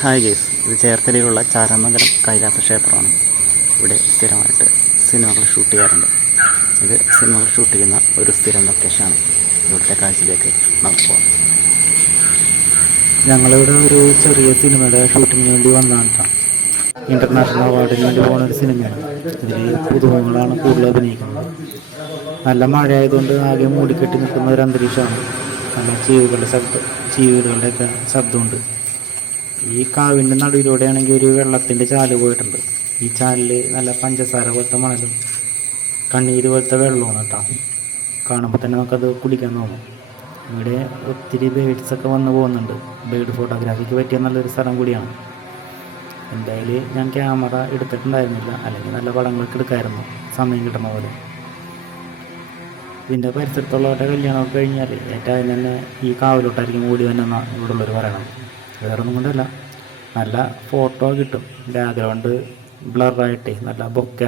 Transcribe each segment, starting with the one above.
Hi guys, ഇത് ചേർത്തലയിലുള്ള ചാരമംഗലം കൈലാസ ക്ഷേത്രമാണ്. ഇവിടെ സ്ഥിരമായിട്ട് സിനിമകൾ ഷൂട്ട് ചെയ്യാറുണ്ട്. ഇത് സിനിമകൾ ഷൂട്ട് ചെയ്യുന്ന ഒരു സ്ഥിരം ലൊക്കേഷനാണ്. ഇവിടുത്തെ കാഴ്ചയിലേക്ക് നമുക്ക് പോകാം. ഞങ്ങളിവിടെ ഒരു ചെറിയ സിനിമയുടെ ഷൂട്ടിങ്ങിന് വേണ്ടി വന്നതാണ്. ഇൻ്റർനാഷണൽ അവാർഡിന് വേണ്ടി പോകുന്ന ഒരു സിനിമയാണ്. ഇതിൽ പുതുമുഖങ്ങളാണ് കൂടുതൽ അഭിനയിക്കുന്നത്. നല്ല മഴ ആയതുകൊണ്ട് ആകെ മൂടിക്കെട്ടി നിൽക്കുന്ന ഒരു അന്തരീക്ഷമാണ്. നല്ല ചീവുകളുടെയൊക്കെ ശബ്ദമുണ്ട്. ഈ കാവിൻ്റെ നടുവിലൂടെ ആണെങ്കിൽ ഒരു വെള്ളത്തിൻ്റെ ചാല് പോയിട്ടുണ്ട്. ഈ ചാലിൽ നല്ല പഞ്ചസാര പോലത്തെ മണലും കണ്ണീര് പോലത്തെ വെള്ളമാണ് കേട്ടോ. കാണുമ്പോൾ തന്നെ നമുക്കത് കുടിക്കാൻ തോന്നും. ഇവിടെ ഒത്തിരി ബേഡ്സൊക്കെ വന്ന് പോകുന്നുണ്ട്. ബേഡ് ഫോട്ടോഗ്രാഫിക്ക് പറ്റിയ നല്ലൊരു സ്ഥലം കൂടിയാണ്. എന്തായാലും ഞാൻ ക്യാമറ എടുത്തിട്ടുണ്ടായിരുന്നില്ല, അല്ലെങ്കിൽ നല്ല പടങ്ങളൊക്കെ എടുക്കാമായിരുന്നു സമയം കിട്ടുന്ന പോലെ. ഇതിൻ്റെ പരിസരത്തുള്ളവരുടെ കല്യാണമൊക്കെ കഴിഞ്ഞാൽ ഏറ്റവും തന്നെ ഈ കാവിലോട്ടായിരിക്കും ഓടി വന്നെന്നാണ് ഇവിടെ ഉള്ളവർ പറയണം. വേറൊന്നും കൊണ്ടല്ല, നല്ല ഫോട്ടോ കിട്ടും. ബാക്ക്ഗ്രൗണ്ട് ബ്ലറായിട്ട് നല്ല ബൊക്കെ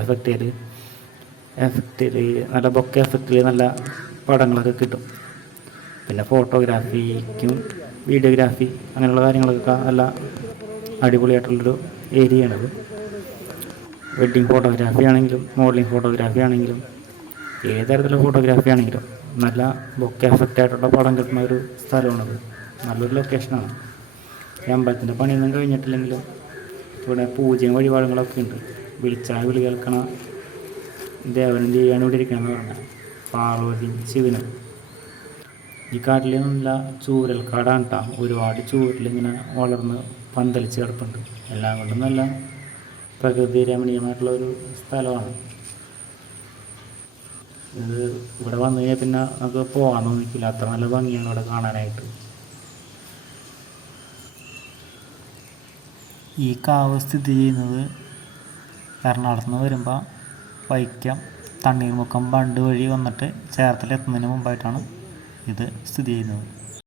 എഫക്റ്റിൽ നല്ല പടങ്ങളൊക്കെ കിട്ടും. പിന്നെ ഫോട്ടോഗ്രാഫിക്കും വീഡിയോഗ്രാഫി അങ്ങനെയുള്ള കാര്യങ്ങളൊക്കെ നല്ല അടിപൊളിയായിട്ടുള്ളൊരു ഏരിയയാണിത്. വെഡ്ഡിങ് ഫോട്ടോഗ്രാഫി ആണെങ്കിലും മോഡലിംഗ് ഫോട്ടോഗ്രാഫി ആണെങ്കിലും ഏത് തരത്തിലുള്ള ഫോട്ടോഗ്രാഫി ആണെങ്കിലും നല്ല ബൊക്കെ എഫക്റ്റായിട്ടുള്ള പടം കിട്ടുന്ന ഒരു സ്ഥലമാണിത്. നല്ലൊരു ലൊക്കേഷനാണ്. ഈ അമ്പലത്തിൻ്റെ പണിയൊന്നും കഴിഞ്ഞിട്ടില്ലെങ്കിലും ഇവിടെ പൂജയും വഴിപാടുകളൊക്കെ ഉണ്ട്. വിളിച്ചാൽ വിളി കേൾക്കണ ദേവനും ദേവിയാണ് ഇവിടെ ഇരിക്കണമെന്ന് പറഞ്ഞാൽ പാർവതിയും ശിവനും. ഈ കാട്ടിൽ നല്ല ചൂരൽക്കാടാണ് കേട്ടോ. ഒരുപാട് ചൂരലിങ്ങനെ വളർന്ന് പന്തലിച്ച് കിടപ്പുണ്ട്. എല്ലാം കൊണ്ടും നല്ല പ്രകൃതി രമണീയമായിട്ടുള്ള ഒരു സ്ഥലമാണ് ഇത്. ഇവിടെ വന്നു കഴിഞ്ഞാൽ പിന്നെ നമുക്ക് പോകാൻ തോന്നിക്കില്ല, അത്ര നല്ല ഭംഗിയാണ് ഇവിടെ കാണാനായിട്ട്. ഈ കാവ് സ്ഥിതി ചെയ്യുന്നത് എറണാകുളത്ത് നിന്ന് വരുമ്പോൾ വൈക്കം തണ്ണീർമുക്കം ബണ്ട് വഴി വന്നിട്ട് ചേർത്തല എത്തുന്നതിന് മുമ്പായിട്ടാണ് ഇത് സ്ഥിതി ചെയ്യുന്നത്.